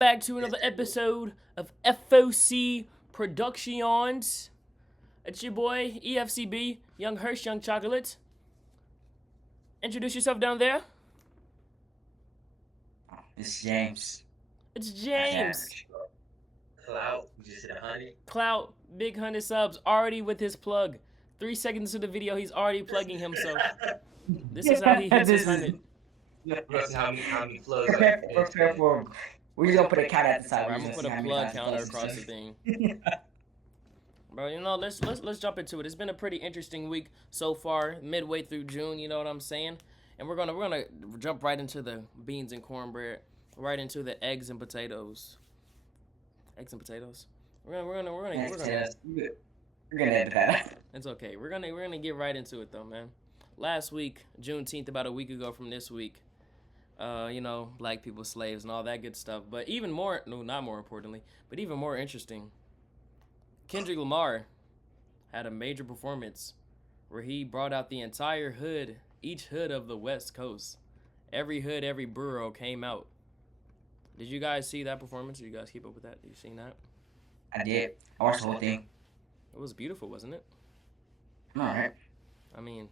back to another episode of FOC Productions. It's your boy, EFCB, Young Hirsch, Young Chocolate. Introduce yourself down there. It's James. It's James. Clout, you just hit 100. Clout, big 100 subs, already with his plug. 3 seconds into the video, he's already plugging himself. This is how he hits his 100. Let's see how many plugs. Prepare for him. We're gonna put a count at the side. I'm gonna put a plug counter across the thing. Bro, let's jump into it. It's been a pretty interesting week so far, midway through June. You know what I'm saying? And we're gonna jump right into the beans and cornbread, right into the eggs and potatoes. Eggs and potatoes. We're gonna edit that. It's okay. We're gonna get right into it though, man. Last week, Juneteenth, about a week ago from this week. Black people, slaves, and all that good stuff. But even more, not more importantly, but even more interesting, Kendrick Lamar had a major performance where he brought out the entire hood, each hood of the West Coast. Every hood, every borough came out. Did you guys see that performance? Did you guys keep up with that? You seen that? I did. I watched the whole thing. It was beautiful, wasn't it? All right. I mean,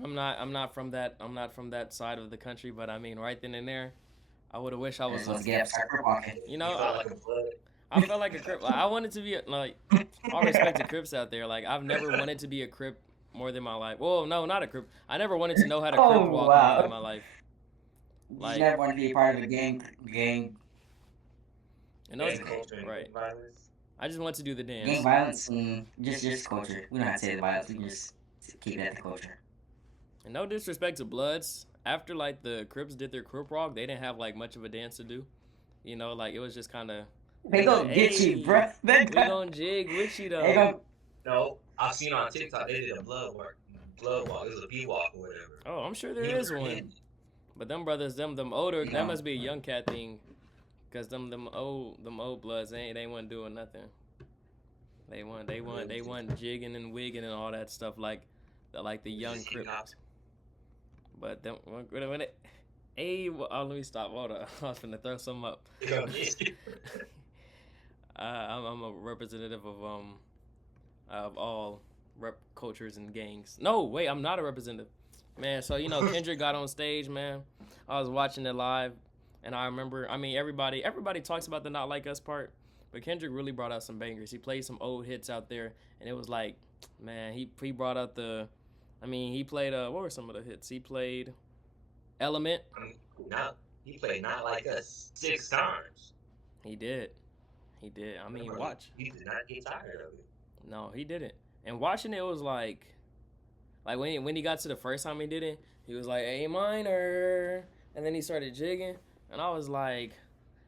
I'm not from that side of the country, but I mean, right then and there, I would have wished I was. I felt like a Crip. Like, I wanted to be like, all respect to Crips out there. Like, I've never wanted to be a Crip more than my life. Well, no, not a Crip. I never wanted to know how to Crip walk more than my life. Like, you never want to be a part of a gang. And those, right. I just want to do the dance. Gang violence and just culture. We don't have to say the violence. We can just keep it at the culture. And no disrespect to Bloods. After like the Crips did their Crip walk, they didn't have like much of a dance to do. You know, like it was just kind of. They gonna get you, bro. We gonna jig with you though. No, I've seen on TikTok they did a blood walk. It was a bee walk or whatever. Oh, I'm sure there is one. But them brothers, them older, that must be a young cat thing. Cause them old Bloods, they ain't doing nothing. They want jigging and wigging and all that stuff like the young Crips. But them when it, hey, let me stop. Hold on, I was finna throw something up. I'm a representative of all cultures and gangs. No, wait, I'm not a representative, man. So Kendrick got on stage, man. I was watching it live, and I remember. I mean, everybody talks about the "Not Like Us" part, but Kendrick really brought out some bangers. He played some old hits out there, and it was like, man, he brought out the. I mean, he played what were some of the hits? He played Element. He played Not Like Us 6 times. He did. I mean, watch. He did not get tired of it. No, he didn't. And watching it was like when he got to the first time he did it, he was like A minor, and then he started jigging, and I was like,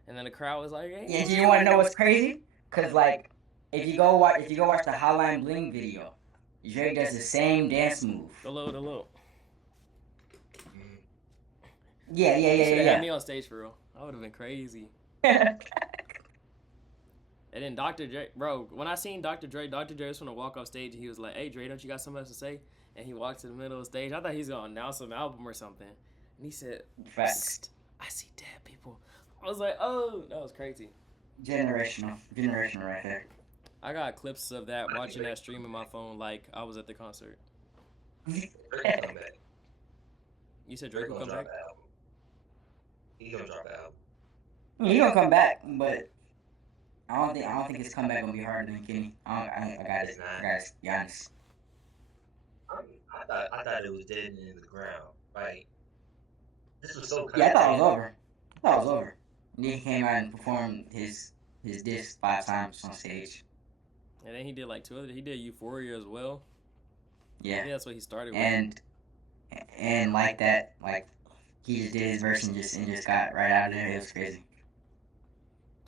and then the crowd was like, hey. Yeah, do you want to know what's crazy? Cause like, if you go watch the Hotline Bling video, Drake does the same dance move. The little. Yeah. Had me on stage for real. I would have been crazy. And then Dr. Dre, bro, when I seen Dr. Dre was gonna walk off stage and he was like, hey, Dre, don't you got something else to say? And he walked to the middle of the stage. I thought he was gonna announce an album or something. And he said, facts. I see dead people. I was like, oh, that was crazy. Generational right there. I got clips of that, watching that stream on my phone like I was at the concert. Drake will come back. You said Drake will come back? He's gonna drop the album. He's gonna come back, but I don't think his comeback gonna be harder than Kenny. I gotta be honest. I thought it was dead in the ground. Like, this was so. Yeah, I thought it was over. And then he came out and performed his diss 5 times on stage. And then he did like 2 other. He did Euphoria as well. Yeah. That's what he started with. And like that, like he just did his verse and just got right out of there. It was crazy.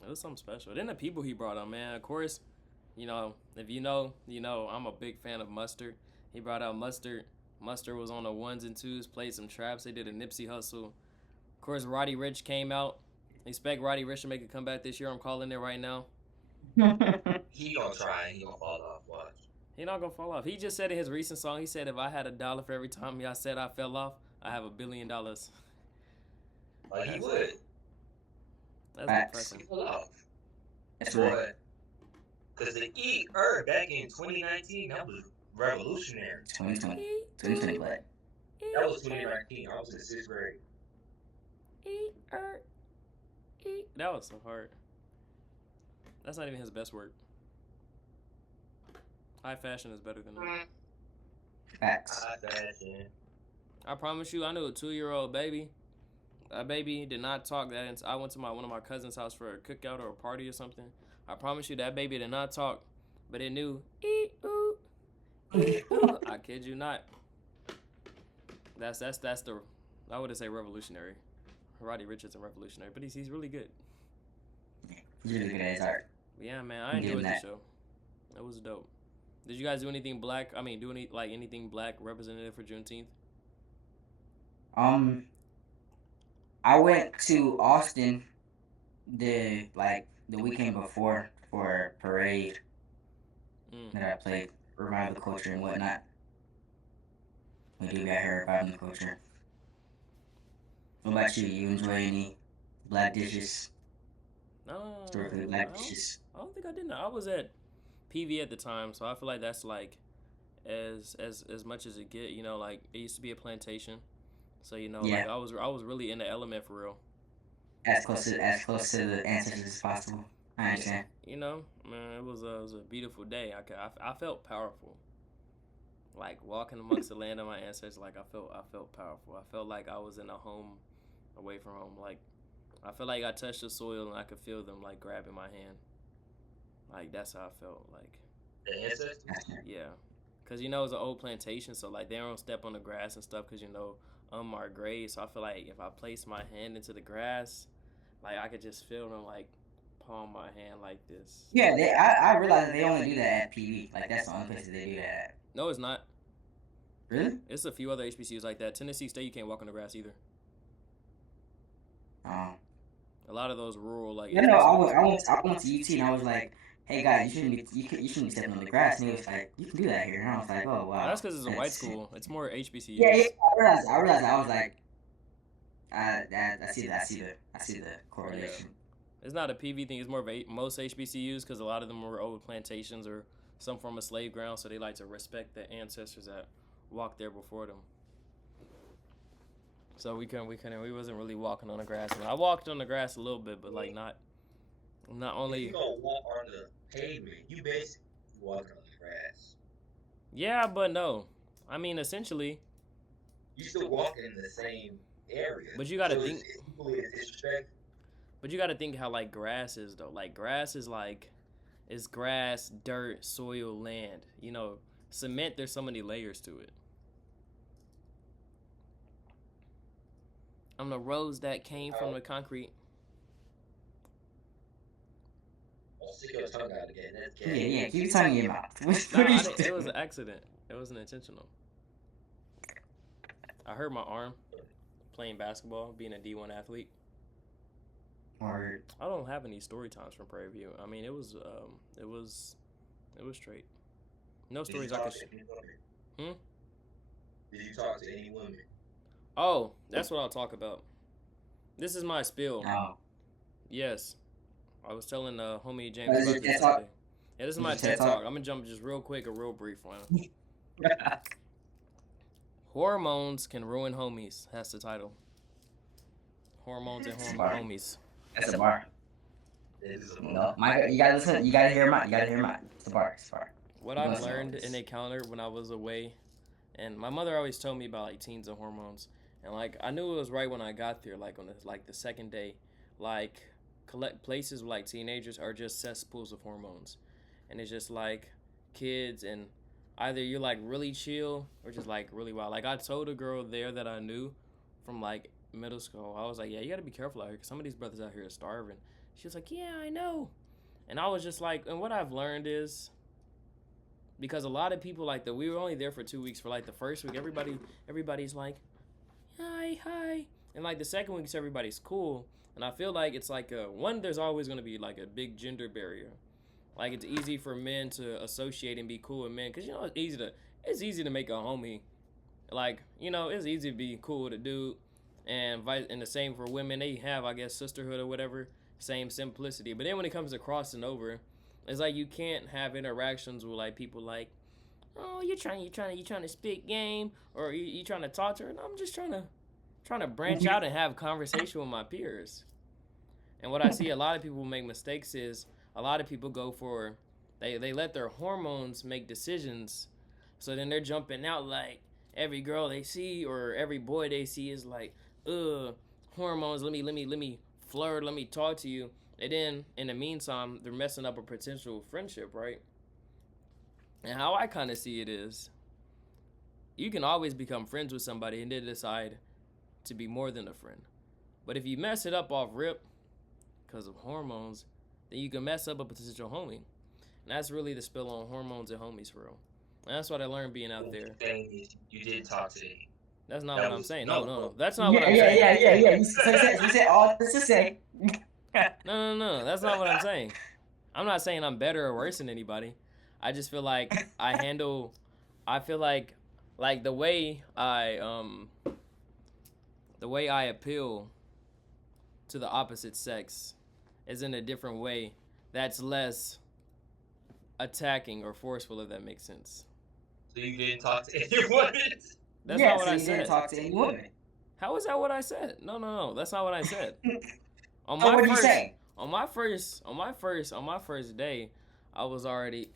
It was something special. Then the people he brought on, man. Of course, if you know, I'm a big fan of Mustard. He brought out Mustard. Mustard was on the 1s and 2s, played some traps. They did a Nipsey Hussle. Of course, Roddy Ricch came out. Expect Roddy Ricch to make a comeback this year. I'm calling it right now. He gonna try. He gonna fall off. Watch. He not gonna fall off. He just said in his recent song, he said, if I had $1 for every time y'all said I fell off, I have $1 billion. Like he would. That's Facts. depressing. Hold off. That's real. Boy, because the back in 2019, that was revolutionary. 2020. 2020 play. That was 2019. I was in the 6th grade. That was so hard. That's not even his best work. High fashion is better than that. Facts. High fashion. I promise you, I knew a 2-year-old baby. A baby did not talk that. I went to one of my cousin's house for a cookout or a party or something. I promise you, that baby did not talk, but it knew. Ooh. I kid you not. That's the. I wouldn't say revolutionary. Roddy Ricch isn't revolutionary, but he's really good. He's really good at his art. Yeah, man, I enjoyed the show. It was dope. Did you guys do anything black? I mean, anything black representative for Juneteenth? I went to Austin the weekend before for a parade that I played Revive the Culture and whatnot. We do got here reviving the culture. What about you? You enjoy any black dishes? Historically black dishes. I don't think I did. I was at PV at the time, so I feel like that's like as much as it get. You know, like it used to be a plantation, so like I was really in the element for real. As close to the ancestors as possible. I understand. Man, it was a beautiful day. I felt powerful. Like walking amongst the land of my ancestors, like I felt powerful. I felt like I was in a home, away from home. Like I felt like I touched the soil and I could feel them like grabbing my hand. Like that's how I felt. Like the ancestors. Yeah, cause it's an old plantation, so like they don't step on the grass and stuff, cause our grade. So I feel like if I place my hand into the grass, like I could just feel them like palm my hand like this. Yeah, I realize they only do that at PV. Like that's the only place they do that at. No, it's not. Really? It's a few other HBCUs like that. Tennessee State, you can't walk on the grass either. Oh. A lot of those rural like. I went to UT and I was like, hey guys, you shouldn't be stepping on the grass. And he was like, you can do that here. And I was like, oh wow. That's because it's a white school. It's more HBCUs. Yeah. I realized. I was like, I see the correlation. It's not a PV thing. It's more of most HBCUs because a lot of them were old plantations or some form of slave ground, so they like to respect the ancestors that walked there before them. So we wasn't really walking on the grass. I walked on the grass a little bit, but like not only. You don't walk on the pavement. You basically walk on the grass. Yeah, but no. I mean, essentially. You still walk in the same area. But you gotta think. It's disrespectful. But you gotta think how like grass is though. Like grass is like, it's grass, dirt, soil, land. Cement. There's so many layers to it. I'm the rose that came from the concrete. I'll stick your tongue out again. That's Yeah, keep your tongue in your mouth. It was an accident. It wasn't intentional. I hurt my arm playing basketball, being a D1 athlete. Word. I don't have any story times from Prairie View. I mean, it was straight. No stories I could. Did you talk to any women? Oh, that's what I'll talk about. This is my spiel. Oh. Yes. I was telling homie James about this today. Yeah, this is my TED Talk. I'm going to jump just real quick, a real brief one. Hormones can ruin homies. That's the title. Hormones and homies. That's a bar. No, you gotta listen. You gotta hear mine. It's a bar. What I've learned and encountered when I was away, and my mother always told me about like teens and hormones, and like I knew it was right when I got there. Like on the second day, like places with like teenagers are just cesspools of hormones, and it's just like kids, and either you're like really chill or just like really wild. Like I told a girl there that I knew from like middle school, I was like, yeah, you gotta be careful out here because some of these brothers out here are starving. She was like, yeah, I know. And I was just like, and what I've learned is, because a lot of people like we were only there for 2 weeks. For like the first week, everybody's like, hi, and like the second week, everybody's cool. And I feel like it's like there's always gonna be like a big gender barrier. Like it's easy for men to associate and be cool with men because it's easy to make a homie. Like it's easy to be cool with a dude. And the same for women. They have, I guess, sisterhood or whatever. same simplicity. But then when it comes to crossing over, it's like you can't have interactions with like people like, oh, you trying to spit game, or you trying to talk to her. And I'm just trying to branch out and have conversation with my peers. And what I see a lot of people make mistakes is a lot of people go for they let their hormones make decisions. So then they're jumping out like every girl they see or every boy they see is like, hormones, let me flirt, let me talk to you. And then in the meantime, they're messing up a potential friendship, right? And how I kind of see it is you can always become friends with somebody and then decide to be more than a friend. But if you mess it up off rip because of hormones, then you can mess up a potential homie. And that's really the spill on hormones and homies for real. And that's what I learned being out there. You did talk to him. That's not what I'm saying. No. That's not what I'm saying. Yeah. You said all this to say. No. That's not what I'm saying. I'm not saying I'm better or worse than anybody. I just feel like I feel like the way I appeal to the opposite sex is in a different way that's less attacking or forceful, if that makes sense. So you didn't talk to any women? That's not what I said. Didn't talk to any women. How is that what I said? No. That's not what I said. What did you say? On my first day, I was already.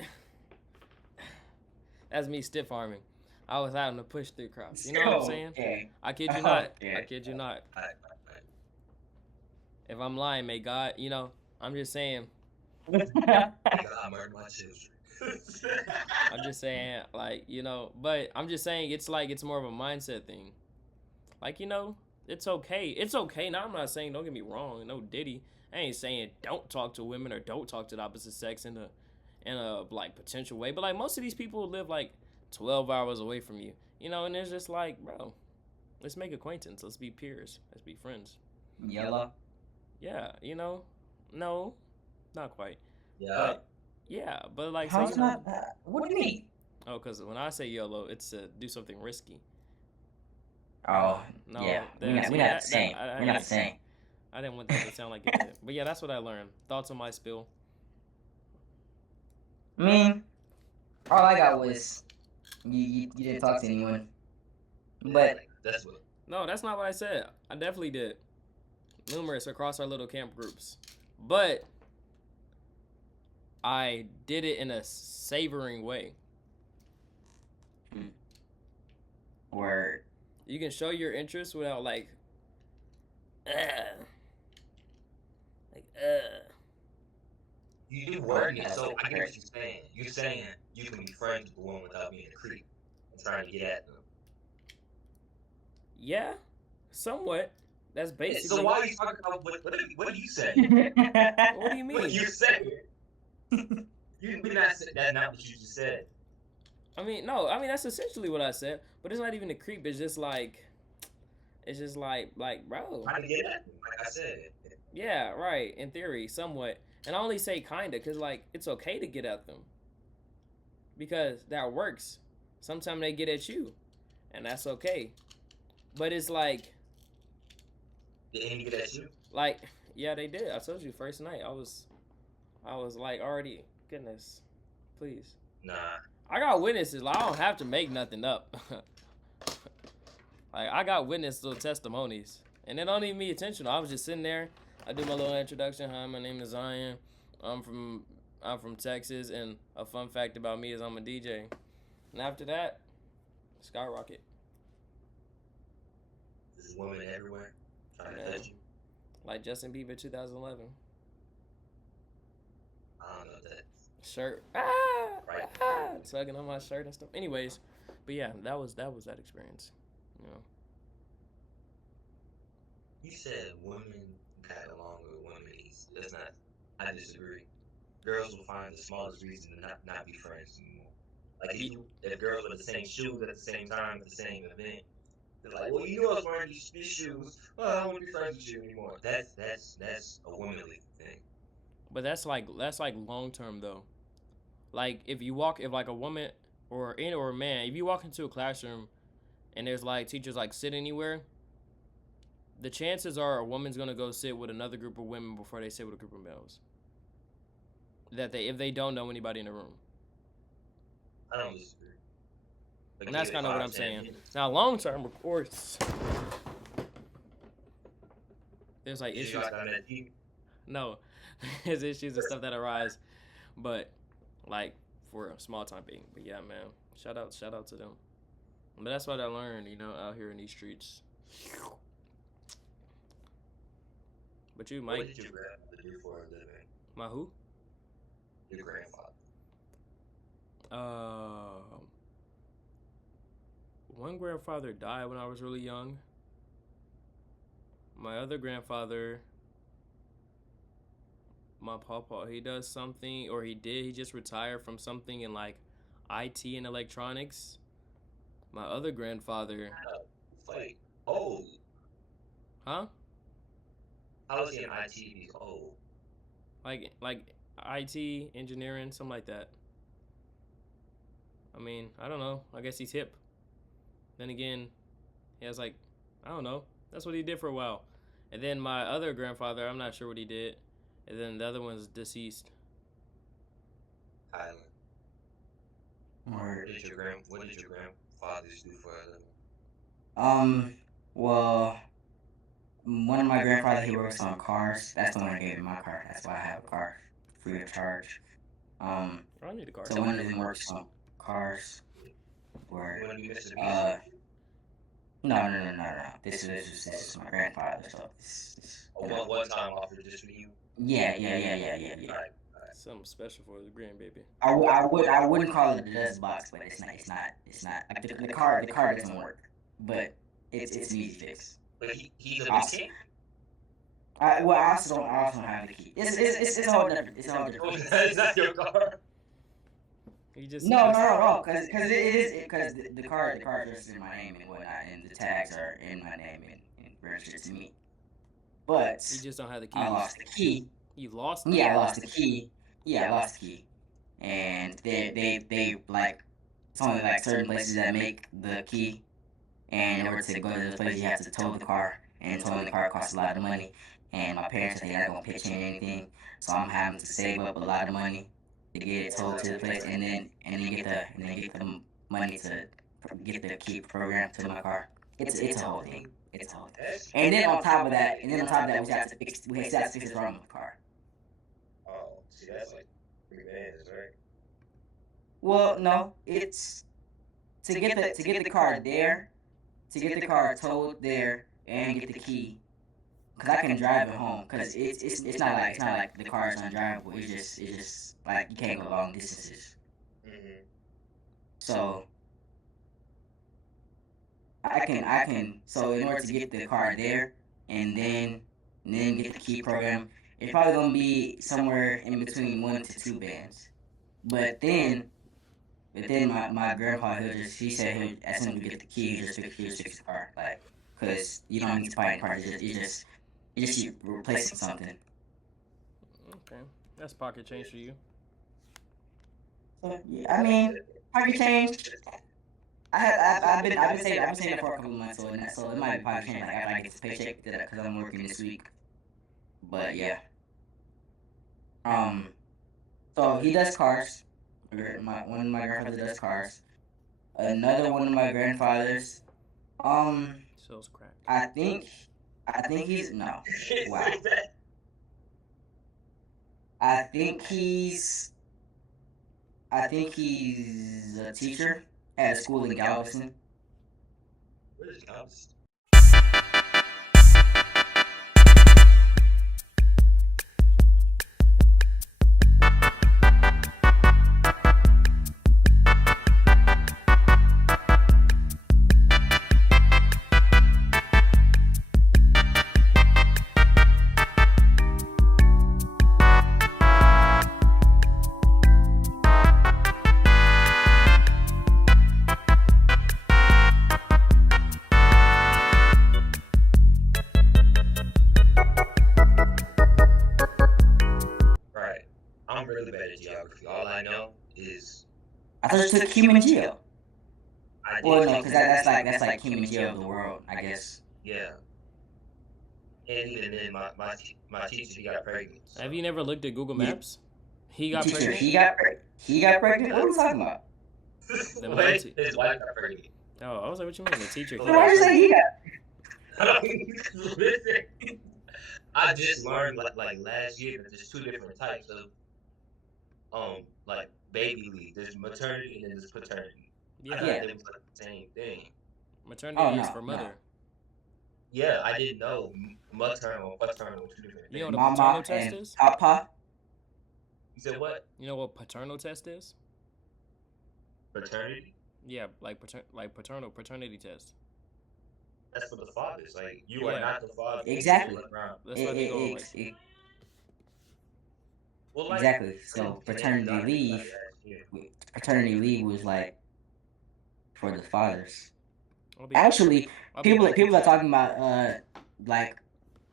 That's me stiff arming. I was having to push through crowds. You know what I'm saying? Okay. I kid you not. Yeah. I kid you not. If I'm lying, may God, I'm just saying. I murdered my children. I'm just saying, but I'm just saying it's more of a mindset thing. Like, it's okay. It's okay. Now, I'm not saying, don't get me wrong, no Diddy. I ain't saying don't talk to women or don't talk to the opposite sex in a like potential way. But like most of these people live like 12 hours away from you, and it's just like, bro, let's make acquaintance. Let's be peers. Let's be friends. Yellow. Yeah, no, not quite. Yeah. But like, how's not that? What do you mean? Oh, because when I say YOLO, it's to do something risky. Oh, No, yeah. We're not the same. We're not the same. I didn't want that to sound like it did. But yeah, that's what I learned. Thoughts on my spill? I mean, all I got was you didn't talk to anyone. But that's what. No, that's not what I said. I definitely did. Numerous across our little camp groups. But I did it in a savoring way. Word. You can show your interest without You wording it, so I get what you're saying. You're saying you can be friends with a woman without being a creep and trying to get at them. Yeah, somewhat. That's basically. So why are you talking about what do you say? What do you mean? What you saying? That's not what you just said. I mean, no. I mean, that's essentially what I said. But it's not even a creep. It's just like, bro. Trying to get at them, like I said. Yeah, right. In theory, somewhat. And I only say kinda, cause like it's okay to get at them. Because that works. Sometimes they get at you, and that's okay. But it's like. Did any get at you? Like, yeah, they did. I told you first night. I was like already. Goodness, please. Nah. I got witnesses. Like, I don't have to make nothing up. Like I got witness little testimonies, and they don't even be intentional. I was just sitting there. I do my little introduction. Hi, my name is Zion. I'm from Texas, and a fun fact about me is I'm a DJ. And after that, skyrocket. There's women everywhere trying to touch you. Like Justin Bieber 2011. I don't know that. Shirt. Right. Tugging on my shirt and stuff. Anyways, but yeah, that was that experience. You said women got along with women. That's not. I disagree. Girls will find the smallest reason to not be friends anymore. Like if girls wear the same shoes at the same time at the same event, they're like, well, I was wearing these shoes. Well, I don't want to be friends with you anymore. That's a womanly thing. But that's like long term though. Like if like a woman or a man, if you walk into a classroom and there's like teachers like sit anywhere, the chances are a woman's gonna go sit with another group of women before they sit with a group of males. That if they don't know anybody in the room. I don't disagree. And that's kind of what I'm saying. Now, long term, of course, there's like issues. No, there's issues and stuff that arise, but like for a small time being. But yeah, man, shout out to them. But that's what I learned, out here in these streets. But you, Mike. What did your grandfather do for a living? My who? Your grandfather. One grandfather died when I was really young. My other grandfather, my papa, he does something, or he just retired from something in like IT and electronics. My other grandfather. Like, old. Huh? How is he in IT? He's old. Like IT, engineering, something like that. I mean, I don't know. I guess he's hip. Then again, he has I don't know. That's what he did for a while. And then my other grandfather, I'm not sure what he did. And then the other one's deceased. Highland. What did your grandfathers do for a living? Well, one of my grandfathers, he works on cars. That's the one that gave me my car. That's why I have a car, free of charge. I need a car. So one of them works on cars. Where, no. This is my grandfather. So one time offered just for you. Yeah. Right. Something special for the grandbaby. I wouldn't call it a dust box, but it's not. Like the car doesn't work, but it's an easy fix. But he's a mechanic. I also don't have the key. It's all different. It's all different. It's not your car. No, because the car is in my name and whatnot, and the tags are in my name and registered to me. But you just don't have the key. I lost the key. You lost? Yeah, I lost the key. Yeah, I lost the key. And they like, it's only like certain places that make the key. And in order to go to this place, you have to tow the car. And towing the car costs a lot of money. And my parents said they're not gonna pitch in anything, so I'm having to save up a lot of money to get it towed to the place, and then get the money to get the key program to my car. It's a whole thing. And then on top of that, we have to fix the wrong with the car. Oh, see, that's like $3,000, right? Well, no, it's to get the car there, to get the car towed there, and get the key. Cause I can drive it home. Cause it's not like the car is undrivable. It's just like you can't go long distances. Mm-hmm. So I can. So in order to get the car there and then get the key program, it's probably gonna be somewhere in between 1 to 2 bands. But then my grandpa he said as soon as we get the key, he'll just fix the car, like, cause you don't need to buy any parts. You just keep replacing something. Okay, that's pocket change for you. Yeah, I mean, pocket change. I've been saying that for a couple months, so it might be pocket change like after I get this paycheck, because I'm working this week. But yeah. So he does cars. One of my grandfathers does cars. Another one of my grandfathers, sells crack. I think he's no. Wow. I think he's a teacher at a school in Galveston. Where is Galveston? I'm really bad at geography. All I know is I thought you took human geo. I did. Well, no, because that's like human geo of the world, I guess. Yeah. And even then, my teacher, he got pregnant. So Have you never looked at Google You, Maps? He your got teacher, pregnant. he got pregnant. What are we talking about? The main what? His wife got pregnant. Oh, I was like, what you mean? The teacher, So he So why got did you say pregnant. he got? listen, I just learned like last year that there's two different types of like baby leave. There's maternity and then there's paternity. I Yeah, thought Yeah. they was like the same thing. Oh maternity is no, for no. mother. Yeah, I didn't know maternal and paternal were two different You know what things. a paternal Mama test and is? Papa. You said what? You know what paternal test is? Paternity? Yeah, like paternity test. That's for the fathers. Like you are Yeah, not the father until you Exactly. look around. that's why they go like. Well, like Exactly. I didn't So get into doctorate till like last year. paternity leave was like for the fathers. I'll be Actually, I'll be happy people are to. talking about like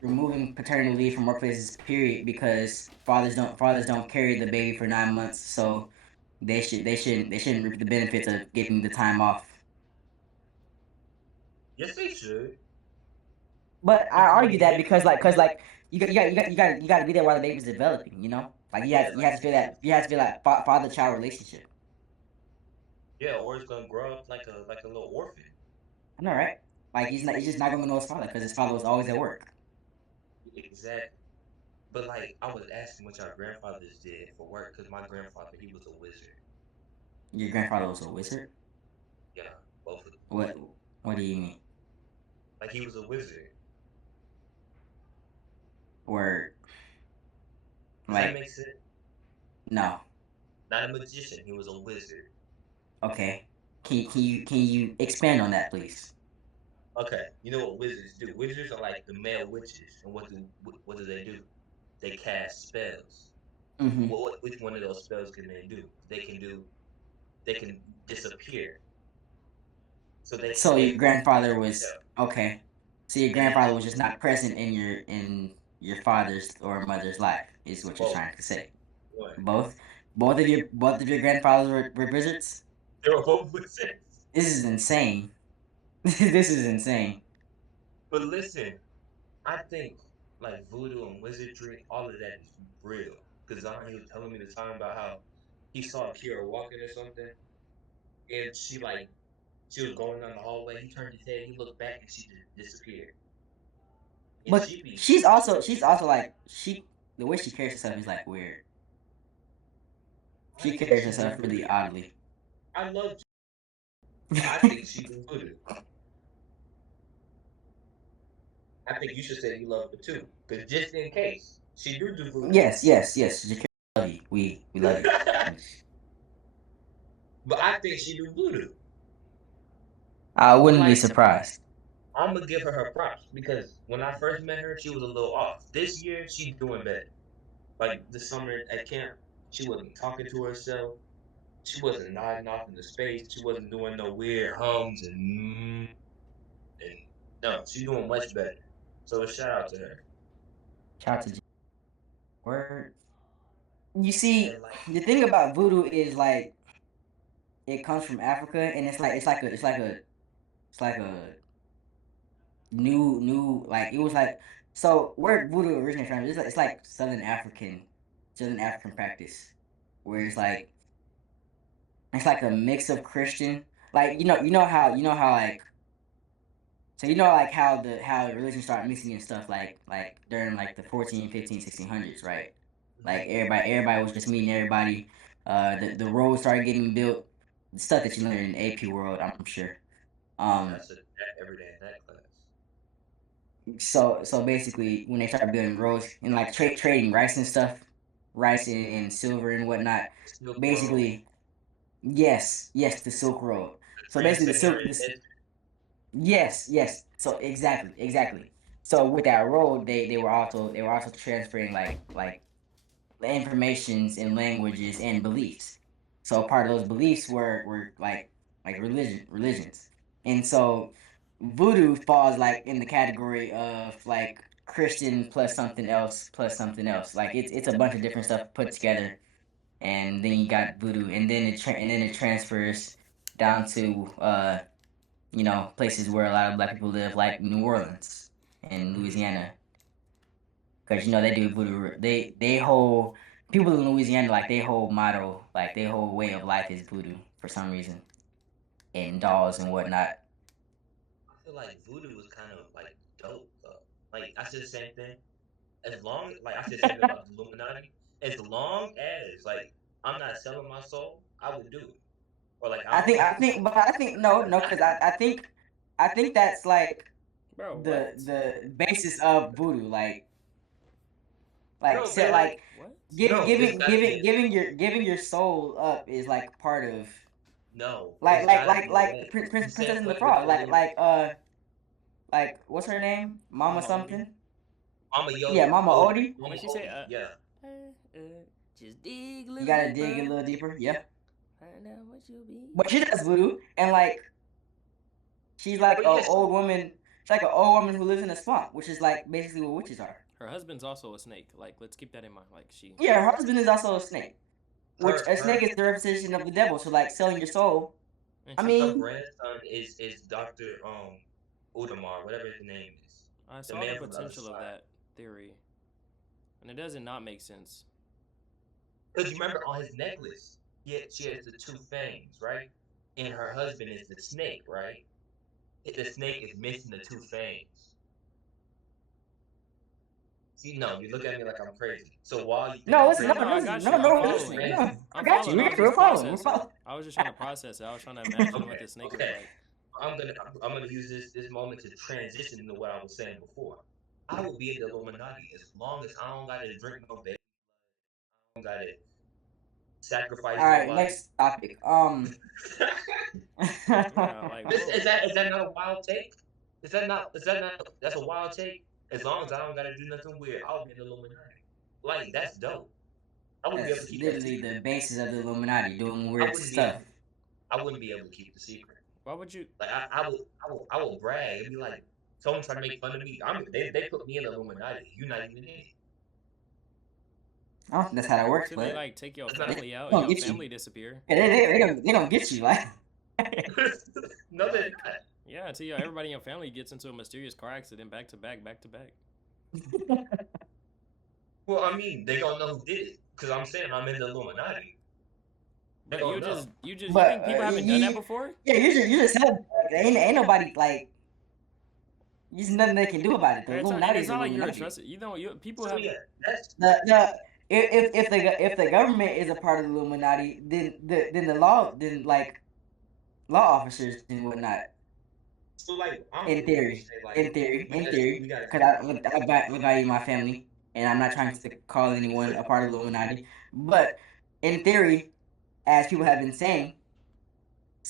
removing paternity leave from workplaces. Period, because fathers don't carry the baby for 9 months, so they shouldn't reap the benefits of getting the time off. Yes, they should. But I Because when argue they that get because pregnant, you got to be there while the baby's developing. You know, like yeah, you like have to feel that father child relationship. yeah, or it's gonna grow up like a little orphan. I know, right? Like he's just not gonna know his father because his father was always at work. Exactly. But like I was asking what your grandfathers did for work because my grandfather he was a wizard. Your grandfather was a wizard. Yeah, both of them. What what do you mean? Like he was a wizard. Or Does that like make sense? no? Not a magician. He was a wizard. Okay. Can you expand on that, please? Okay, you know what wizards do? Wizards are like the male witches, and what do they do? They cast spells. Mm-hmm. Which one of those spells can they do? They can disappear. So they So they your move grandfather into was yourself, okay. So your and they grandfather just was just not present in your father's or mother's life, is what you're both trying to say. one. Both both of your grandfathers were wizards. They were both wizards. This is insane. This is insane. But listen, I think like voodoo and wizardry, all of that is real. Cause Zion he was telling me the time about how he saw Kira walking or something, and she was going down the hallway. He turned his head, he looked back, and she just disappeared. And But she be she's also like she the way she carries herself is like weird. I She think carries she do herself really voodoo. oddly. I love, but I think she do voodoo. I think you should say you love her too, cause just in case she do voodoo. Yes. Jakira, love you. We love you. But I think she do voodoo. I But wouldn't be like, surprised. I'm gonna give her props because when I first met her, she was a little off. This year, she's doing better. Like this summer at camp, she wasn't talking to herself. She wasn't nodding off into space. She wasn't doing no weird hums and no, she's doing much better. So a shout out to her. Shout out to word. You Yeah, see, like the thing about voodoo is like it comes from Africa, and it's like a new like it was like so where voodoo originated from. It's like Southern African practice, where it's like a mix of Christian, like you know how like so you know like how religion started mixing and stuff like during like the 14, 15, 1600s, right? Like everybody was just meeting everybody. The roads started getting built. The stuff that you learn in AP world, I'm sure. Um, that's a that every day in that class. so basically, when they started building roads and like trading rice and stuff, rice and silver and whatnot, Silk Road, basically, yes, the Silk Road. the So basically, Trans-Saharan So exactly. So with that road, they were also transferring like informations and languages and beliefs. So part of those beliefs were like religions, and so voodoo falls like in the category of like Christian plus something else. Like it's a bunch of different stuff put together, and then you got voodoo, and then and then it transfers down to places where a lot of black people live, like New Orleans and Mhm. Louisiana. because they do voodoo. They whole people in Louisiana, like they whole motto, like their whole way of life is voodoo for some reason, and dolls and whatnot. I feel like voodoo was kind of like dope though. Like I said the same thing. As long like I said the same thing about the Illuminati. As long as like I'm not selling my soul, I would do it. Or like I don't. But I think no, because I think that's like Bro, what? the basis of voodoo, like No, set man. like What? No, there's gotta be giving your soul up is like part of no. There's gotta be a like way. You Princess said and the put it with Frog, the little like what's her name, Mama Mama Odie. something. Mama Yeah, Yodi. Mama Odie. What Mama she say? Odie. Yeah. Uh, uh, just dig a You little gotta deeper. dig a little deeper. Yeah, Find out what you be. but she does voodoo, and like she's like But an yes, old woman. She's like an old woman who lives in a swamp, which is like basically what witches are. Her husband's also a snake. Like, let's keep that in mind. Like, she. Yeah, her husband is also a snake, which her a her snake is the representation of the devil. So like selling your soul. And I she. her mean, grandson is Doctor Udamar, whatever his name is. I The saw the man from the other potential of side. that theory, and it doesn't not make sense. Because you remember on his necklace, she has the two fangs, right? And her husband is the snake, right? The snake is missing the two fangs. See, no, you look at me like I'm crazy. So while you think no, I'm listen, crazy, No, I got you. no, I'm no, following. listen, no, I I'm got you. following. I was We're just following. We're processing. following. I was just trying to process it. I was trying to imagine what okay, the snake looked okay, like. I'm gonna use this moment to transition into what I was saying before. I will be in the Illuminati as long as I don't gotta drink no baby, I don't gotta sacrifice All right, nobody. next topic. Yeah, like, This, whoa. is that not a wild take? Is that not that's a wild take? As long as I don't gotta do nothing weird, I'll be in the Illuminati. Like that's dope. I wouldn't be able to That's keep that literally the secret. basis of the Illuminati, doing I weird wouldn't be stuff. able. I wouldn't be able to keep the secret. Why would you? Like I would brag. It'd be like someone try to make fun of me. They put me in the Illuminati. You're not even in it. I don't think that's how that works, Till they but like take your That's not. family out they and don't your get you. family disappear. Yeah, they don't get you like. No, they're not. Yeah, until everybody in your family gets into a mysterious car accident back to back, back to back. Well, I mean, they gonna know who did it because I'm saying I'm in the Illuminati. They But gonna know. you But think people haven't done that before? yeah, you just said like, ain't nobody like. There's nothing they can do about it. The Illuminati It's is the not like you're a Illuminati. trusted. People So have. yeah, that's The if the government is a part of the Illuminati, then the law like law officers and whatnot. so like I'm In theory, in theory, because I value my family, and I'm not trying to call anyone a part of the Illuminati. But in theory, as people have been saying,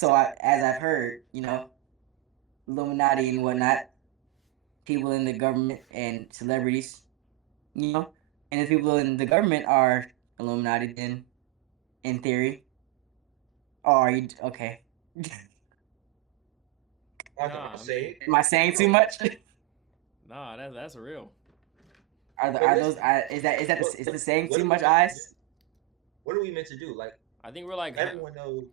as I've heard, Illuminati and whatnot, people in the government and celebrities, and if people in the government are Illuminati, then in theory, are you okay? Nah, I mean, Am I saying too much? nah, that's real. Are those? Is the saying too much eyes? What are we meant to do? Like I think we're like everyone knows.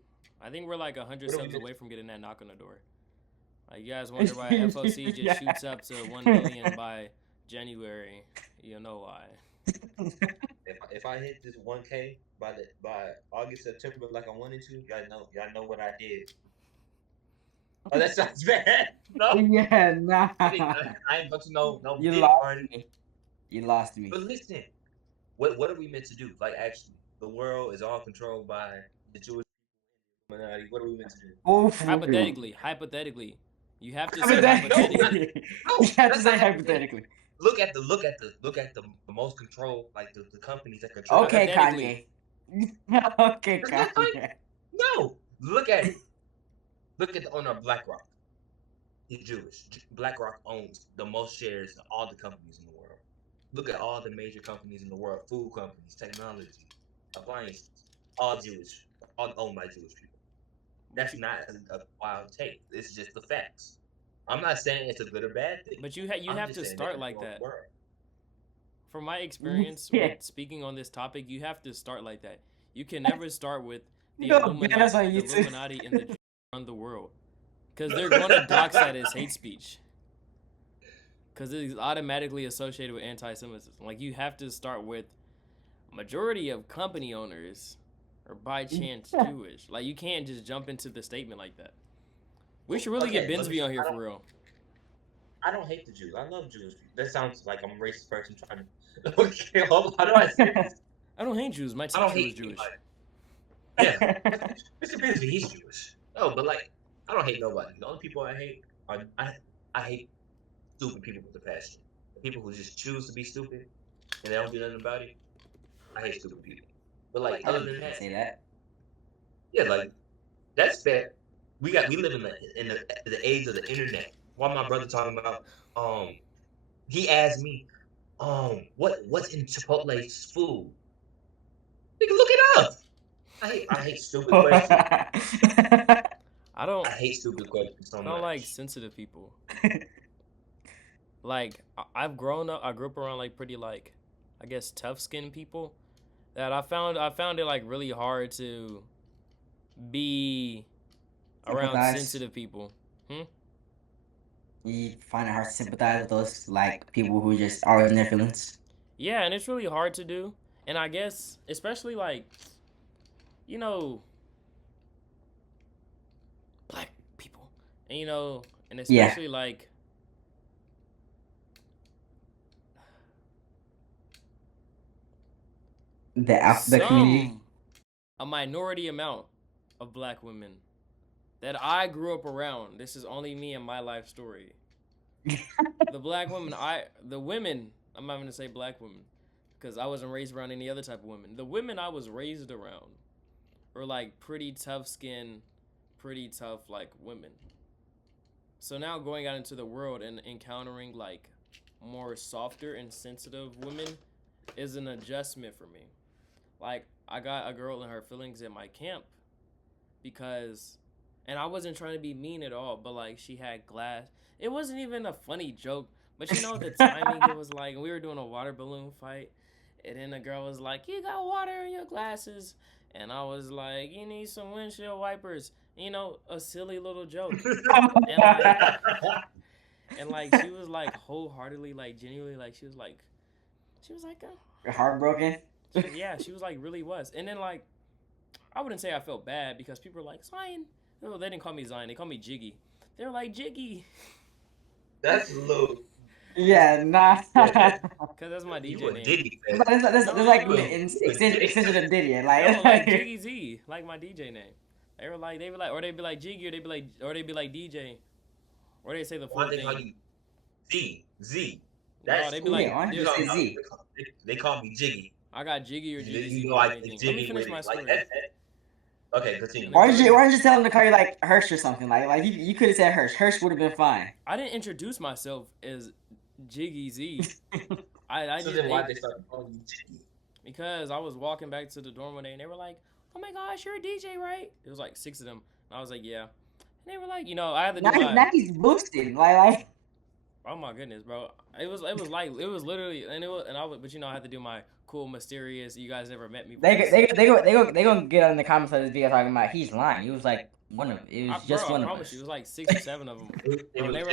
I think we're like 100 What are we subs meant away from getting that knock on the door. Like, you guys wonder why FOC just shoots up to 1 million by January. You know why. If I hit this 1K by August September like I wanted to, y'all know what I did. Oh, that sounds bad. No, Yeah, nah. I ain't about to know no You big lost party. me. You lost me. But listen, what are we meant to do? Like actually, the world is all controlled by the Jewish Illuminati. What are we meant to do? Oh, Hypothetically, you have to say hypothetically. hypothetically. You have to that's say not hypothetically. Look at the most control, like the companies that control. Okay, Hypothetically. Kanye. Okay, It's not Kanye. No, look at it. Look at the owner of BlackRock. He's Jewish. BlackRock owns the most shares in all the companies in the world. Look at all the major companies in the world: food companies, technology, appliances, all Jewish, all owned by Jewish people. That's not a wild take. It's just the facts. I'm not saying it's a good or bad thing. But you I'm have just to saying start they like control that. the world. From my experience Yeah. with speaking on this topic, you have to start like that. You can never start with the You gonna ban us on Illuminati YouTube? and the Jews run the world, because they're going to dox that as hate speech. because it's automatically associated with anti-Semitism. Like you have to start with majority of company owners are by chance Jewish. Like you can't just jump into the statement like that. We should really get Binsby on here for real. I don't hate the Jews. I love Jewish people. That sounds like I'm a racist person trying to. Okay, hold on. How do I say this? I don't hate Jews. My I don't teacher was hate Jewish. anybody. Yeah, Mr. Binsby, he's Jewish. No, but like, I don't hate nobody. The only people I hate are I hate stupid people with a passion. The people who just choose to be stupid and they don't do nothing about it. I hate stupid people. But like, other than that, say that. yeah, like that's fair. We live in the age of the internet. While my brother talking about he asked me what's in Chipotle's food? Nigga, look it up. I hate stupid questions. I hate stupid questions so much. I don't like sensitive people. Like I grew up around like pretty like, I guess tough skinned people. That I found it like really hard to be around sensitive people. You find it hard to sympathize with those like people who just are in their feelings. Yeah, and it's really hard to do. And I guess especially like, you know, black people, and you know, and especially like the community. A minority amount of black women that I grew up around. This is only me and my life story. The black women, I'm not gonna say black women, because I wasn't raised around any other type of women. The women I was raised around were like pretty tough skin, pretty tough like women. So now going out into the world and encountering like more softer and sensitive women is an adjustment for me. Like I got a girl in her feelings at my camp because, and I wasn't trying to be mean at all, but like she had glass. It wasn't even a funny joke, but you know the timing, it was like we were doing a water balloon fight, and then the girl was like, "You got water in your glasses," and I was like, "You need some windshield wipers." You know, a silly little joke. and like she was like wholeheartedly, like genuinely, like she was like heartbroken. Yeah, she was like really was. And then like I wouldn't say I felt bad because people were like, Zion. No, they didn't call me Zion, they called me Jiggy. They were like, Jiggy. That's low. Yeah, nah. Cause that's my DJ name. Diddy. That's like extension of Diddy. Like Jiggy Z, like my DJ name. They were like, or they'd be like Jiggy, or they'd be like DJ, or they say the full thing. Z. That's no, they be like, Z. They call me Jiggy. I got Jiggy or Jiggy Z. You know, Let me finish my story. Okay, continue. Why didn't you tell them to call you like Hirsch or something? Like you could have said Hirsch. Hirsch would have been fine. I didn't introduce myself as Jiggy Z. I so then why they started calling you Jiggy? Because I was walking back to the dorm one day and they were like, "Oh my gosh, you're a DJ, right?" It was like 6 of them. And I was like, "Yeah." And they were like, you know, I had to do now he's boosted. Like. Oh my goodness, bro! It was literally, but you know, I had to do my cool, mysterious. You guys never met me. They gonna get on the comments of this video talking about he's lying. He was like one of it was just one of us. I promise you, it was like 6 or 7 of them. They were like,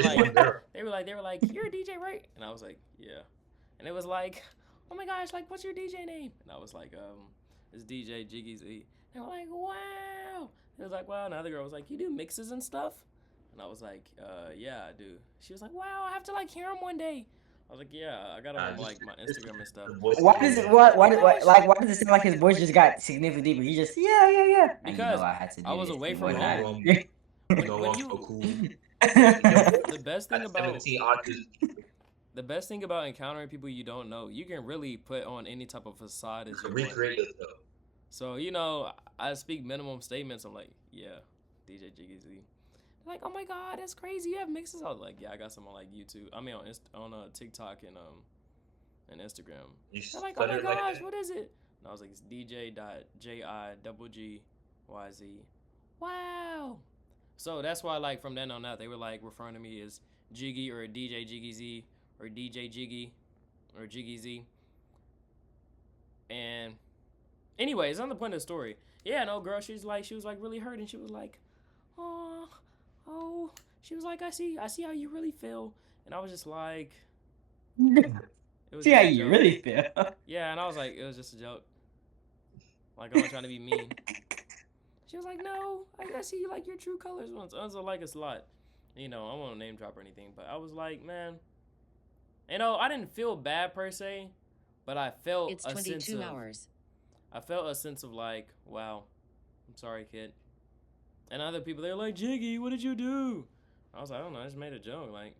"You're a DJ, right?" And I was like, "Yeah." And it was like, "Oh my gosh, like, what's your DJ name?" And I was like, "It's DJ Jiggy Z." They were like, "Wow." It was like, "Wow." And the other girl was like, "You do mixes and stuff?" And I was like, yeah, I do. She was like, wow, I have to like hear him one day. I was like, yeah, I got him on like my Instagram and stuff. Why does it seem like his voice just got significantly deeper? He just yeah. Because I was away from home. The best thing about encountering people you don't know, you can really put on any type of facade as you want. So you know, I speak minimum statements. I'm like, yeah, DJ Jiggy Z. Like, oh my god, that's crazy! You have mixes. I was like, yeah, I got some on like YouTube. I mean, on TikTok and Instagram. They're like, oh my gosh, what is it? And I was like, it's DJ.JIGGYZ. Wow. So that's why, like, from then on out, they were like referring to me as Jiggy or DJ Jiggy Z or DJ Jiggy or Jiggy Z. And anyways, on the point of the story, yeah, no girl, she was like really hurt, and she was like, oh, she was like, I see how you really feel. And I was just like, It was See just how a you joke. really feel. Yeah, and I was like, it was just a joke. Like, I'm not trying to be mean. She was like, no, I see you like your true colors once. I was like, it's a lot. You know, I won't name drop or anything, but I was like, man, you know, I didn't feel bad per se, but I felt It's a sense 22 of, hours. I felt a sense of like, wow, I'm sorry, kid. And other people, they're like, Jiggy, what did you do? I was like, I don't know, I just made a joke, like.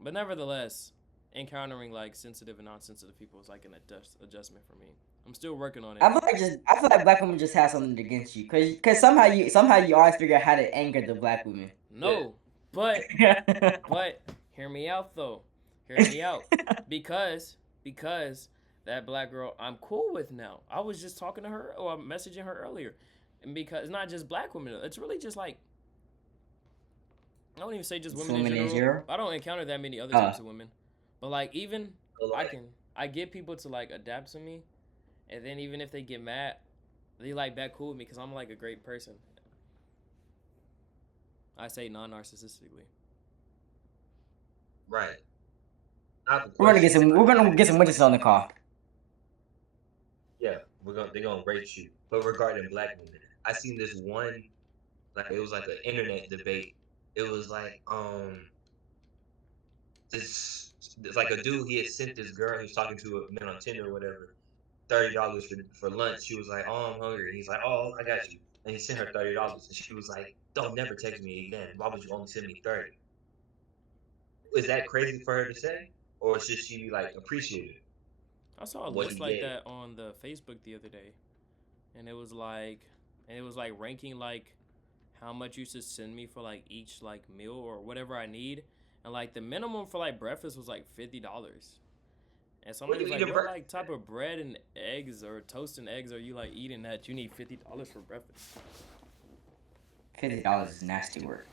But nevertheless, encountering like sensitive and non-sensitive people is like an adjustment for me. I'm still working on it. I feel like black women just have something against you, cause somehow you always figure out how to anger the black women. No, but hear me out though. Hear me out. Because that black girl I'm cool with now. I was just talking to her or messaging her earlier. And because it's not just black women, it's really just like I don't even say just women in general. I don't encounter that many other types of women. But like even I get people to like adapt to me, and then even if they get mad, they like back cool with me because I'm like a great person. I say non-narcissistically. Right. We're gonna get some witnesses on the call. Yeah, they're gonna rate you. But regarding black women, I seen this one, like it was like an internet debate. It was like this it's like a dude, he had sent this girl he was talking to a man on Tinder or whatever, $30 for lunch. She was like, oh, I'm hungry. And he's like, oh, I got you. And he sent her $30, and she was like, don't never text me again. Why would you only send me 30? Is that crazy for her to say, or should she be like appreciative? I saw a What list he like gave. that on the Facebook the other day, and it was like ranking like how much you should send me for like each like meal or whatever I need, and like the minimum for like breakfast was like $50. And somebody was like, what like type of bread and eggs or toast and eggs are you like eating that you need $50 for breakfast? $50 is nasty work.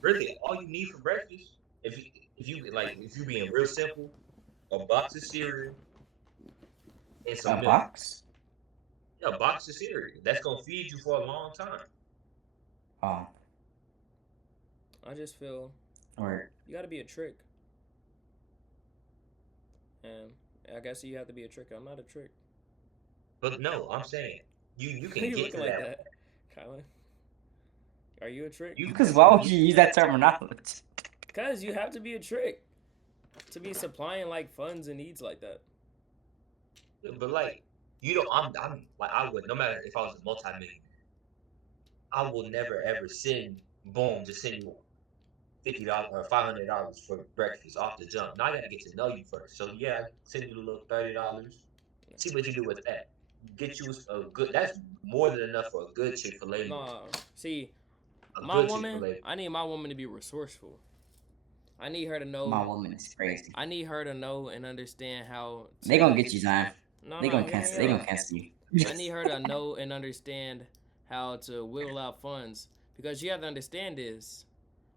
Really, all you need for breakfast, if you being real simple, a box of cereal and some A milk. box? Yeah, a box of cereal. That's gonna feed you for a long time. Oh. I just feel Or you gotta be a trick. And I guess you have to be a trick. I'm not a trick. But no, I'm saying you Why can you get looking to like that. that, Kylan? Are you a trick? because why would you use that terminology? Because you have to be a trick to be supplying like funds and needs like that. But like you don't, I'm like I would, no matter if I was a multi-millionaire, I will never ever just send you $50 or $500 for breakfast off the jump. Now I gotta get to know you first. So yeah, I send you a little $30. See what you do with that. Get you a good. That's more than enough for a good Chick-fil-A meal. No, see, A my good woman, Chick-fil-A. I need my woman to be resourceful. I need her to know. My woman is crazy. I need her to know and understand how. They gonna get you, Zion. No, They no, gonna cancel. They gonna cancel you. I need her to know and understand how to wiggle out funds because you have to understand this.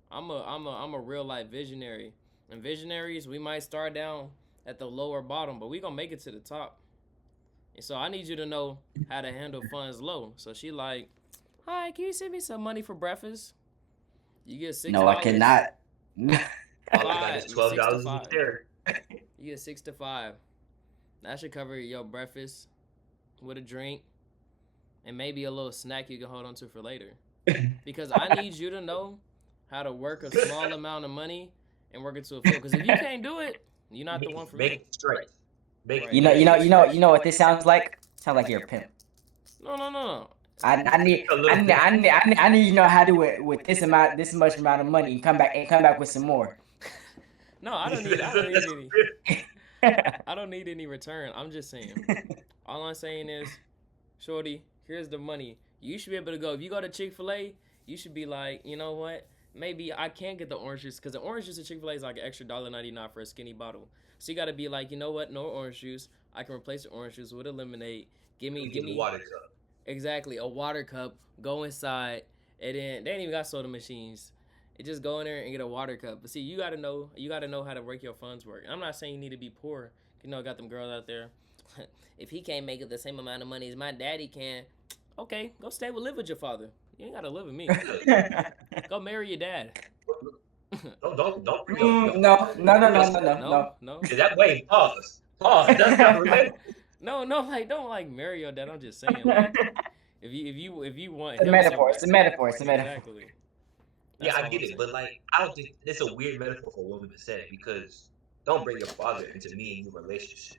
I'm a real life visionary, and visionaries we might start down at the lower bottom, but we gonna make it to the top. And so I need you to know how to handle funds low. So she like, hi, can you send me some money for breakfast? You get $6. No, I cannot. All I got is $12 a share. You get 6 to 5. That should cover your breakfast with a drink and maybe a little snack you can hold on to for later. Because I need you to know how to work a small amount of money and work it to a full. Because if you can't do it, you're not the one for Make me. it straight. Right. You know what this sounds like? Sounds like you're a pimp. No. I need you to know how to do it with this much amount of money and come back with some more. No, I don't need any. I don't need any return. I'm just saying. All I'm saying is, shorty, here's the money. You should be able to go. If you go to Chick-fil-A, you should be like, you know what? Maybe I can't get the orange juice because the orange juice at Chick-fil-A is like an extra $1.99 for a skinny bottle. So you got to be like, you know what? No orange juice. I can replace the orange juice with a lemonade. Give me a water cup. Exactly, a water cup. Go inside, and then they ain't even got soda machines. It just go in there and get a water cup. But see, you gotta know how to work your funds work. I'm not saying you need to be poor. You know, got them girls out there. If he can't make it the same amount of money as my daddy can, okay, go live with your father. You ain't gotta live with me. Go marry your dad. Don't bring up your No, father. no, Don't no, bring no, up no, something. no, No, no. no, That way, pause. That's not relatable. no, no. Like, don't like marry your dad. I'm just saying, like, if you want It's a him to, metaphor. It's a metaphor. It's a metaphor. exactly. Yeah, That's I all get I'm it, saying. but like, I don't think it's a weird metaphor for a woman to say because don't bring your father into me and your relationship.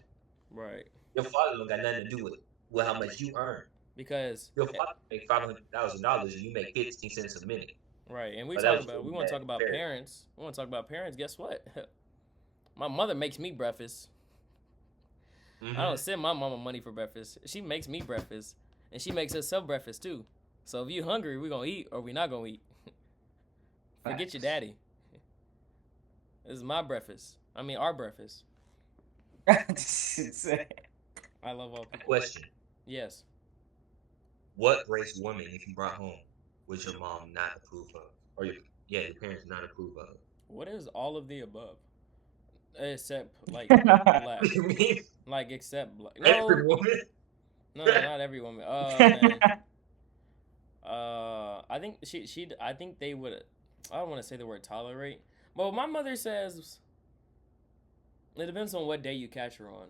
Right. Your father don't got nothing to do with how much you earn. Because Your father make $500,000 and you make 15 cents a minute. right, and But that was we really want to bad talk about comparison. parents. We want to talk about parents. Guess what? My mother makes me breakfast. I don't Mm-hmm. send my mama money for breakfast. She makes me breakfast, and she makes herself breakfast too. So if you hungry, we gonna eat or we not gonna eat. Forget your daddy. This is my breakfast. I mean, our breakfast. I love all people. Question: Yes. what race woman, if you brought home, would your mom not approve of, or your parents not approve of? What is all of the above? Except like black. You mean Like except black. No, every woman? no, not every woman. Man. I think I think they would. I don't want to say the word tolerate, but my mother says it depends on what day you catch her on.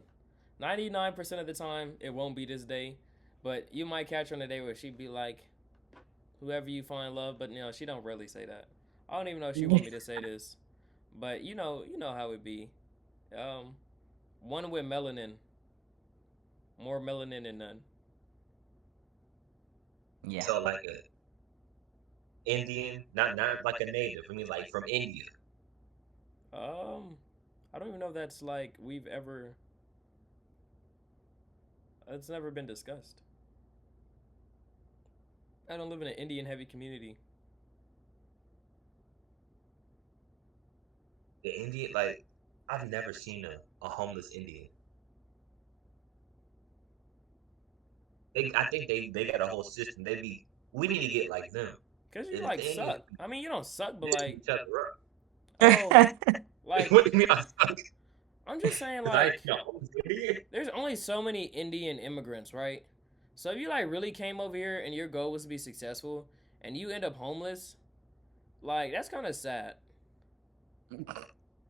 99% of the time, it won't be this day, but you might catch her on a day where she'd be like, "Whoever you find love," but she don't really say that. I don't even know if she want me to say this, but you know how it be. Um, One with melanin, more melanin than none. Yeah. So like a Indian, not like a native. I mean like from India. Um, I don't even know if that's like we've ever. It's never been discussed. I don't live in an Indian heavy community. The Indian, like I've never seen a homeless Indian. I think they got a whole system. We need to get like them. Cause you The like Indians suck. I mean, you don't suck, but lift like, each other up. oh, like What do you mean I suck? I'm just saying, Because I ain't like, seen a homeless Indian. there's only so many Indian immigrants, right? So if you like really came over here and your goal was to be successful, and you end up homeless, like that's kind of sad.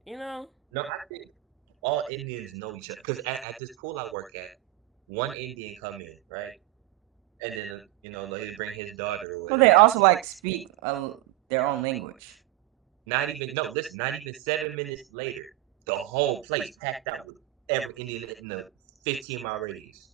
You know? No, I think all Indians know each other. Because at this pool I work at, one Indian come in, right? And then like, he'll bring his daughter or Well, they whatever. also like speak their own language. Not even no, listen, not even 7 minutes later, the whole place packed out with every Indian in the 15-mile radius.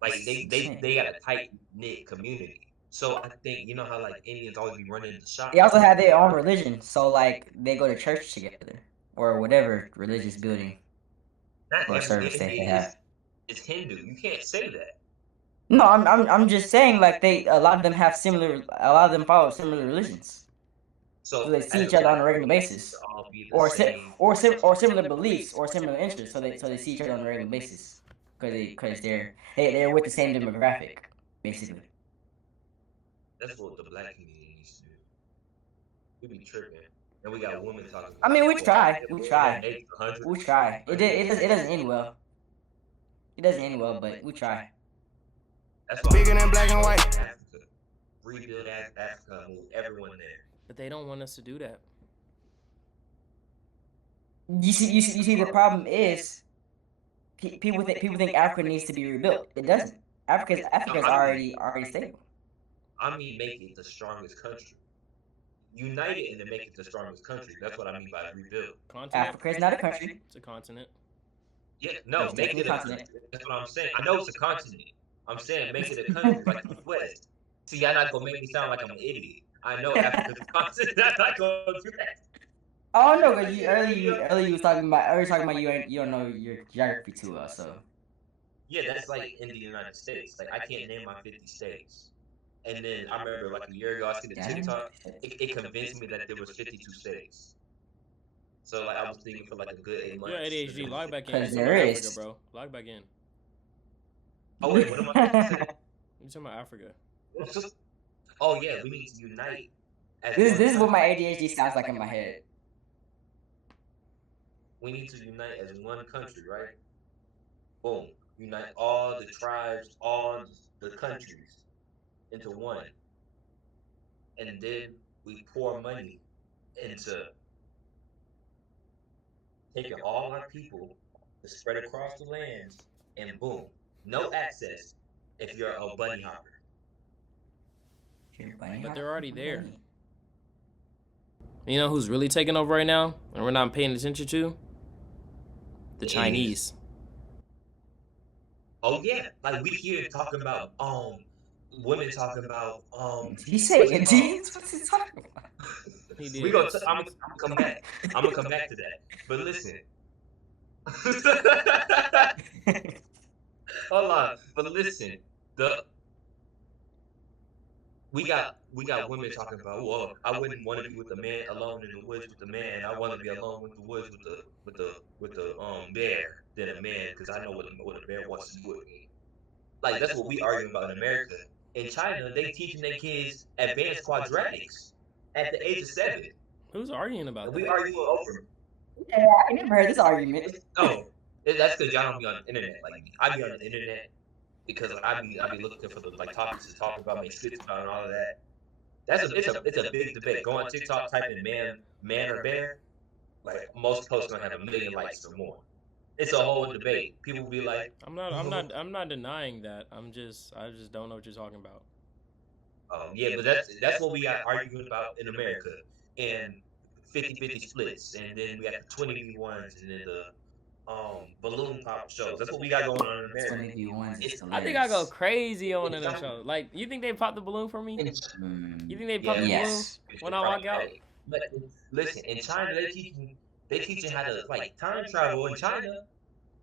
Like they got a tight knit community. So I think you know how like Indians always be running the They shops. also have their own religion, so like they go to church together or whatever religious building Not or every service they Indian have. is Hindu. You can't say that. No, I'm just saying like a lot of them have similar, a lot of them follow similar religions, so So they I see each don't other think on a regular Indians need to basis, all be the or same. or similar beliefs or similar interests, so they see each other on a regular basis because they're with the same demographic, basically. That's what the black community needs to do. We be tripping. And we got women talking I about mean, what we that try, makes a hundred we try. hundred. It doesn't end well. It doesn't end well, but we try. That's why Bigger than black and white. Africa. Rebuild Africa, move everyone there. But they don't want us to do that. You see, the problem is people think Africa needs to be rebuilt. It doesn't. No, Africa's already stable. I mean make it the strongest country. Unite it and then make it the strongest country. That's what I mean by rebuild. Continent? Africa is not a country. It's a continent. Yeah, no, It's make definitely it a a continent. country. That's what I'm saying. I know it's a continent. I'm saying make it a country like the US. See, y'all not gonna make me sound like I'm an idiot. I know Africa's a continent. I'm not gonna do that. Oh no, because earlier you was talking about you don't know your geography too well. So Yeah, that's like in the United States. Like I can't name my 50 states. And then I remember like a year ago I seen a damn. TikTok. It convinced me that there was 52 states. So like I was thinking for like a good 8 months. You're ADHD. Log back in. You Because talking there about is. Africa, bro. Log back in. Oh wait, what am I supposed to say? You talking about Africa? Oh yeah, we need to unite as This is what one my country. ADHD sounds like in my head. We need to unite as one country, right? Boom. Unite all the tribes, all the countries into one. And then we pour money into taking all our people to spread across the lands, and boom, no access if you're a bunny hopper. But they're already there. You know who's really taking over right now, and we're not paying attention to? The Chinese. Oh yeah, like we hear talking about women talking about Did he say Indians? What's he talking about? He did. I'm gonna come back. I'm gonna come back to that. But listen. Hold on. But listen, we got women talking about, well, I wouldn't want to be with the man alone in the woods with the man. I want to be alone with the woods with the bear than a man, because I know what a bear wants to do with me. Like, that's what we arguing about in America. In China, they teaching their kids advanced quadratics at the age of 7. Who's arguing about that? We arguing over. Yeah, I never heard this argument. No, that's because y'all don't be on the internet like me. I be on the internet because I be looking for the topics to talk about, make skits about, and all of that. It's a big debate. Go on TikTok, type in man or bear. Like, most posts gonna have 1 million likes or more. It's a whole debate. People be like, I'm not denying that. I just don't know what you're talking about. Yeah, but that's what we got arguing about in America, and 50-50 splits, and then we got the 20v1s, and then the balloon pop shows. That's what we got going on in America. 20v1s is I think I go crazy on in the show. Like, you think they pop the balloon for me? You think they pop the balloon when I walk out? But listen, in China they teaching how to time travel. In China,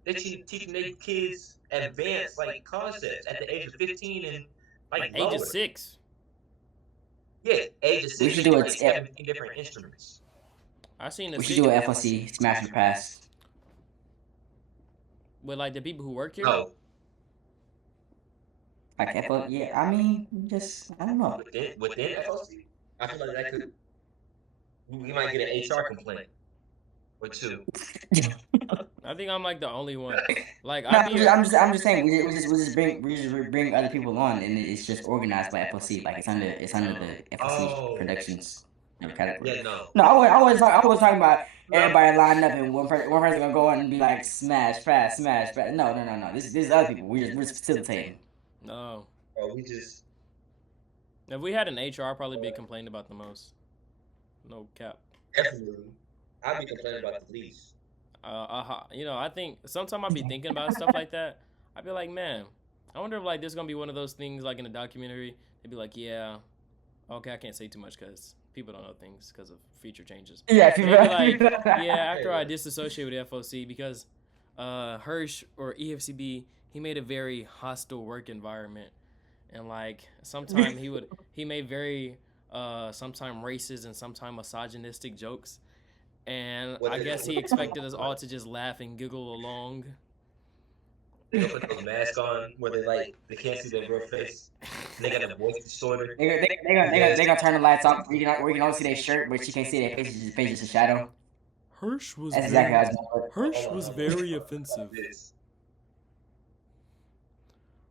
they teaching their kids advanced concepts at the age of 15 and age of 6. Yeah, age of 6. We should do 17 different instruments. We should do an FOC, Smash and Pass. With the people who work here? No. Like FOC, yeah. I mean, I don't know. Within FOC, I feel like that could. We might get an HR complaint or 2. I think I'm the only one. I'm just saying we just bring other people on, and it's just organized by FOC. Like, it's under the FOC Productions category. Yeah, no. No, I was talking about everybody lining up and one person gonna go on and be like, smash pass, smash pass. No. This is other people. We're just facilitating. No. We just. If we had an HR, I'd probably be complaining about the most. No cap. Definitely. I'd be complaining about the least. I think sometimes I'd be thinking about stuff like that. I'd be like, man, I wonder if this gonna be one of those things in a documentary. They'd be like, yeah, okay, I can't say too much because people don't know things because of feature changes. Yeah, people yeah. After I disassociate with FOC because Hirsch or EFCB, he made a very hostile work environment, and sometimes he made very sometimes racist and sometimes misogynistic jokes. And I guess he expected us all to just laugh and giggle along. They gonna put those masks on where they can't see their real face. They got a voice disorder. They gonna turn the lights off. We can only see their shirt, but you can't see their faces. Face is a shadow. Hirsch was That's exactly how it's gonna work. Hirsch was very offensive.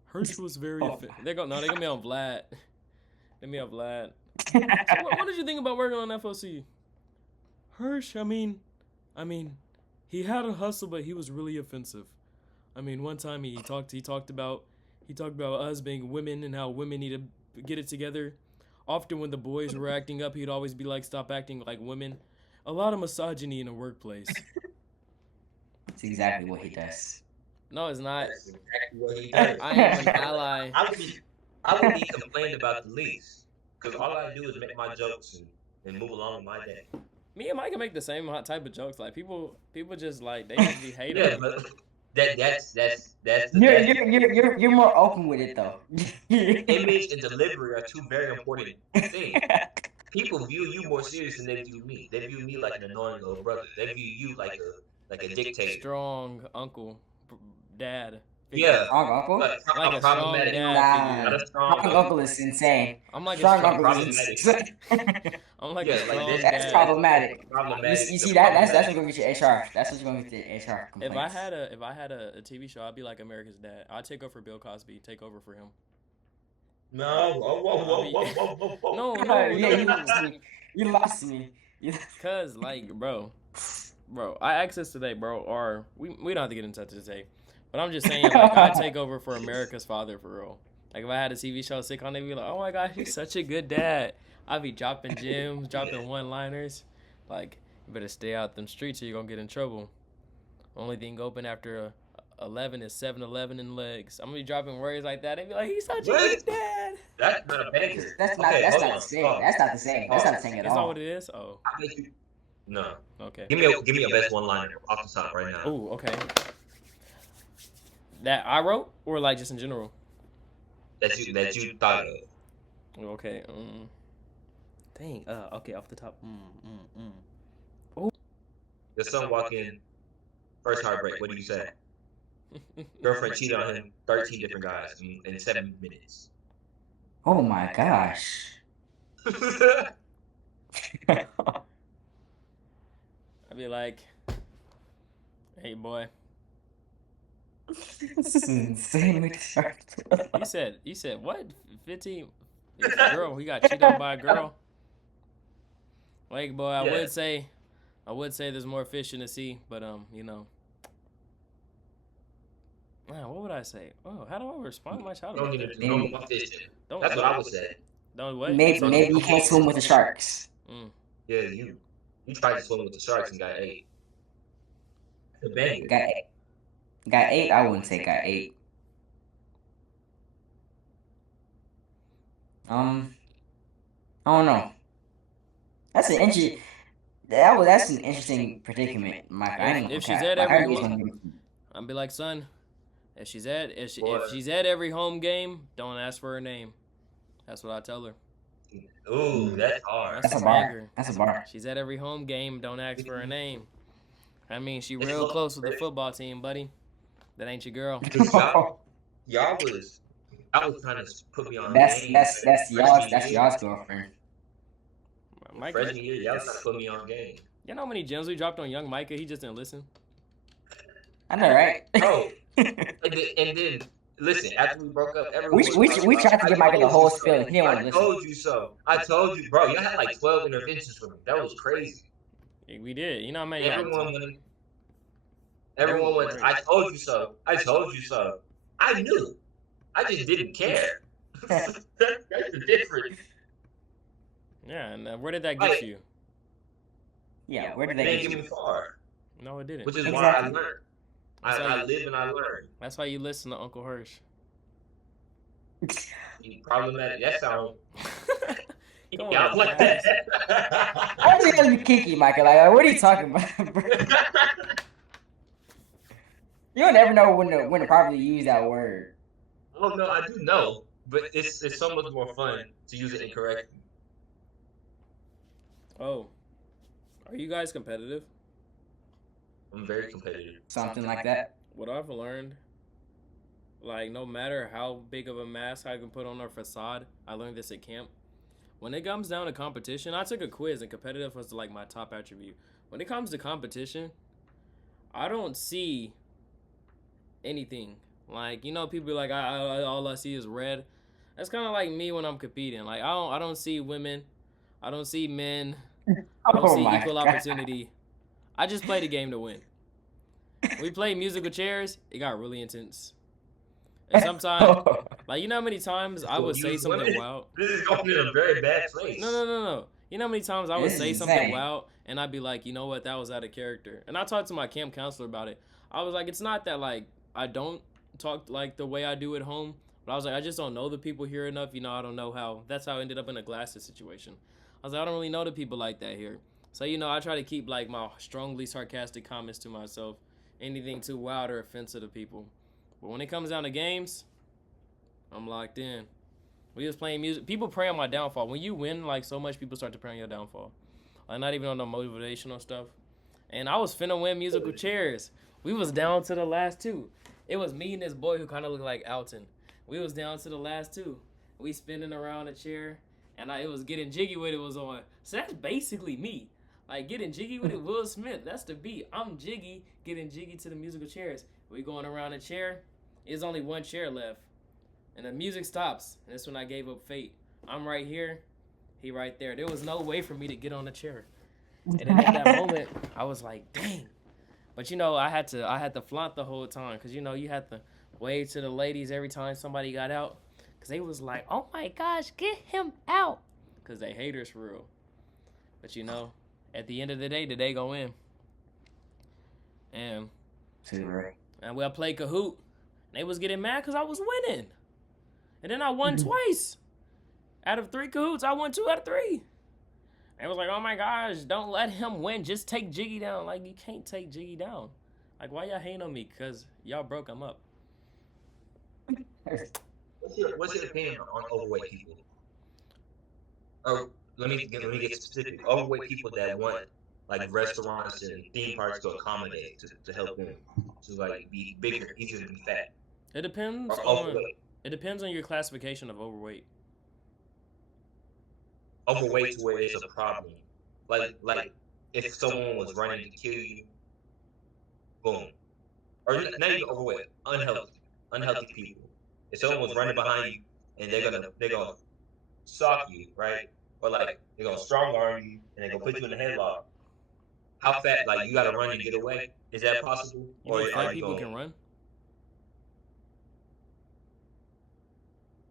Hirsch was very offensive. They're gonna be on Vlad. They're gonna be on Vlad. So what did you think about working on FOC? Hirsch, I mean, he had a hustle, but he was really offensive. I mean, one time he talked about us being women and how women need to get it together. Often when the boys were acting up, he'd always be like, "Stop acting like women." A lot of misogyny in the workplace. That's exactly what he does. No, it's not. That's exactly what he does. I am an ally. I would be complained about the least, because all I do is make my jokes and move along with my day. Me and Mike can make the same type of jokes. People just they just be hating. Yeah, but that's you're more open with it though. Image and delivery are 2 very important things. People view you more serious than they view me. They view me like an annoying little brother. They view you like a dictator. Strong uncle, dad. Yeah. Strong uncle? Like a strong dad. Strong uncle is insane. I'm like strong a uncle is insane. I'm like a strong dad. That's problematic. You see that's what's gonna get your HR. That's what's gonna get the HR complaints. If I had a TV show, I'd be like America's Dad. I'd take over for Bill Cosby. Take over for him. No. Whoa. No. Yeah, you lost me. Cause like, bro, I access today, bro. Or we don't have to get into that today, but I'm just saying, like, I take over for America's father for real. Like, if I had a TV show sick on, they'd be like, oh my gosh, he's such a good dad. I'd be dropping gems, dropping one-liners. Like, you better stay out them streets or you're gonna get in trouble. Only thing open after 11 is 7-Eleven and legs. I'm gonna be dropping words like that and be like, he's such a good dad. That's not a banger. That's not the same. That's not the same. That's not the same at It's not all. what it is? Oh. No. Okay. Give me a best one-liner off the top right now. Ooh, okay. That I wrote or like just in general? That you thought of. Okay. Dang. Okay, off the top. The son walk in, first heartbreak. What do you say? Girlfriend cheated on him 13 different guys in 7 minutes. Oh my gosh. I'd be like, hey boy. This is insanely sharp. You said what? 15 girl, he got cheated on by a girl. Like boy, I would say there's more fish in the sea, but you know. Man, what would I say? Oh, how do I respond to my child? Don't fish. That's what I would say. Don't what? Maybe you can't swim with the sharks. Yeah, you tried to swim with the sharks and got ate. The banger. Got ate. I wouldn't say got ate. I don't know. That's an interesting predicament, Mike. If she's at every I'd be like, son, if she's at every home game, don't ask for her name. That's what I tell her. Ooh, that's hard. That's a bar. That's a bar. She's at every home game, don't ask for her name. I mean, she real close with the football team, buddy. That ain't your girl. Y'all was trying to put me on. That's y'all's girlfriend. Freshman year, y'all trying to put me on game. You know how many gems we dropped on young Micah? He just didn't listen. I know, right? Oh, and then listen. After we broke up, everyone we tried to give Micah the whole spiel. He didn't want to listen. I told you so. I told you, bro. Y'all had like 12 interventions from him. That was crazy. Yeah, we did. You know how many? Everyone went. I told you so. I told you so. I knew. I just didn't care. That's the difference. Yeah, and where did that get you? Yeah, where did that get you? It didn't get me far. No, it didn't. Which is why I learned. I live and I learn. That's why you listen to Uncle Hirsch. Problematic. That sounds. Y'all like that. Why is it gonna be kinky, Michael? Like, what are you talking about, bro? You don't ever know when to properly use that word. Oh no, I do know, but it's so much more fun to use it incorrectly. Oh, are you guys competitive? I'm very competitive. Something like that. What I've learned, like no matter how big of a mask I can put on a facade, I learned this at camp. When it comes down to competition, I took a quiz and competitive was like my top attribute. When it comes to competition, I don't see anything. Like, you know, people be like, all I see is red. That's kind of like me when I'm competing. Like, I don't see women. I don't see men. I don't see equal opportunity. I just play the game to win. We play musical chairs. It got really intense. And sometimes, like, you know how many times I would say something wild? This is going in a very bad place. No. You know how many times I would say something wild and I'd be like, you know what, that was out of character. And I talked to my camp counselor about it. I was like, it's not that, like, I don't talk like the way I do at home. But I was like, I just don't know the people here enough. You know, I don't know how. That's how I ended up in a glasses situation. I was like, I don't really know the people like that here. So, you know, I try to keep, like, my strongly sarcastic comments to myself. Anything too wild or offensive to people. But when it comes down to games, I'm locked in. We was playing music. People pray on my downfall. When you win, like, so much, people start to pray on your downfall. Like, not even on the motivational stuff. And I was finna win musical chairs. We was down to the last two. It was me and this boy who kind of looked like Alton. We was down to the last two. We spinning around a chair. And it was Getting Jiggy With It was on. So that's basically me. Like, Getting Jiggy With It, Will Smith. That's the beat. I'm Jiggy, getting jiggy to the musical chairs. We going around a chair. There's only one chair left. And the music stops. And that's when I gave up fate. I'm right here. He right there. There was no way for me to get on the chair. And then at that moment, I was like, dang. But I had to flaunt the whole time because you had to wave to the ladies every time somebody got out because they was like, oh my gosh, get him out because they haters for real. But at the end of the day gonna win. And we played Kahoot. They was getting mad because I was winning. And then I won twice. Out of 3 Kahoots, I won 2 out of 3. They was like, oh my gosh, don't let him win. Just take Jiggy down. Like, you can't take Jiggy down. Like, why y'all hating on me? Because y'all broke him up. What's your opinion on overweight people? Or let me get specific. Overweight people that want like restaurants and theme parks to accommodate to help them to like be bigger, easier to be fat. It depends on your classification of overweight. Overweight to where it's a problem. Like if someone was running to kill you, boom. Or not even overweight, unhealthy people. If someone was running behind you and they're gonna sock you, right? Or like they're gonna strong arm you and they're gonna put you in a headlock. How fat? Like you gotta run and get away? Is that possible? Or fat people can run?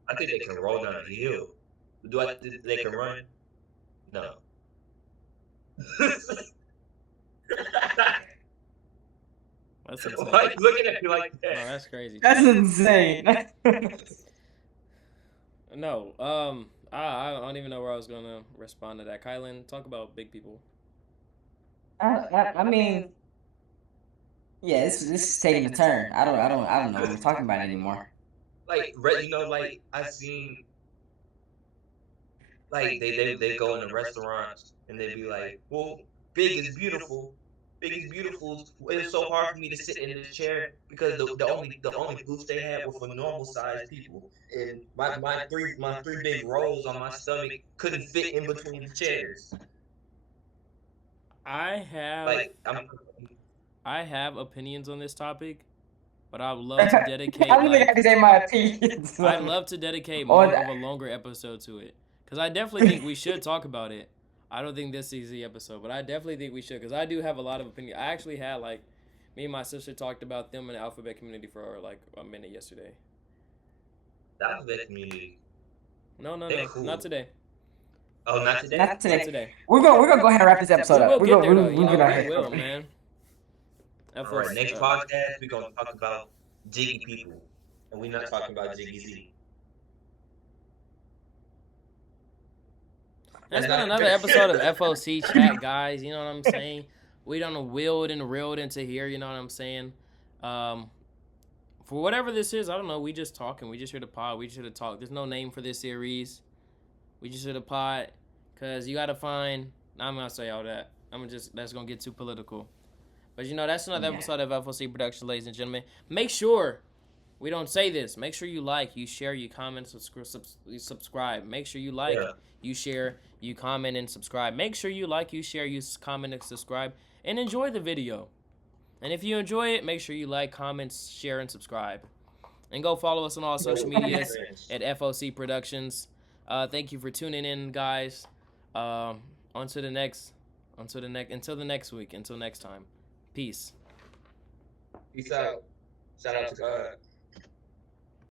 I think they can roll down a hill. Do I think they can run? No. That's insane. Why are you looking at me like that? No, that's crazy. That's insane. No, I don't even know where I was gonna respond to that. Kylan, talk about big people. I mean, yeah, this is taking a turn. I don't know what we're talking about anymore. Like I've seen, like they go in the restaurants and they be like, well, big is beautiful. Big is beautiful. It's so hard for me to sit in this chair because the only booths they had were for normal sized people, and my three big rolls on my stomach couldn't fit in between the chairs. I have opinions on this topic, but I would love to dedicate. I don't think I can say my opinions. I'd love to dedicate more of a longer episode to it because I definitely think we should talk about it. I don't think this is the episode, but I definitely think we should because I do have a lot of opinion. I actually had me and my sister talked about them in the alphabet community for like a minute yesterday. The alphabet community? No, cool. Not today. Oh, not today. Not today. We're gonna go ahead and wrap this episode up. We will, man. All right, next podcast we're gonna talk about Jiggy people, and we're not talking about Jiggy Z. That's been another episode of FOC chat, guys. You know what I'm saying? We done wheeled and reeled into here. You know what I'm saying? For whatever this is, I don't know. We just talking. We just here to pod. We just here to talk. There's no name for this series. We just here to pod because you gotta find. I'm gonna say all that. That's gonna get too political. But that's another episode of FOC Production, ladies and gentlemen. Make sure we don't say this. Make sure you like, you share, you comment, subscribe. Make sure you like, you share, you comment, and subscribe. Make sure you like, you share, you comment, and subscribe, and enjoy the video. And if you enjoy it, make sure you like, comment, share, and subscribe. And go follow us on all social medias at FOC Productions. Thank you for tuning in, guys. Until the next week. Until next time. Peace. Peace out. Shout out to God.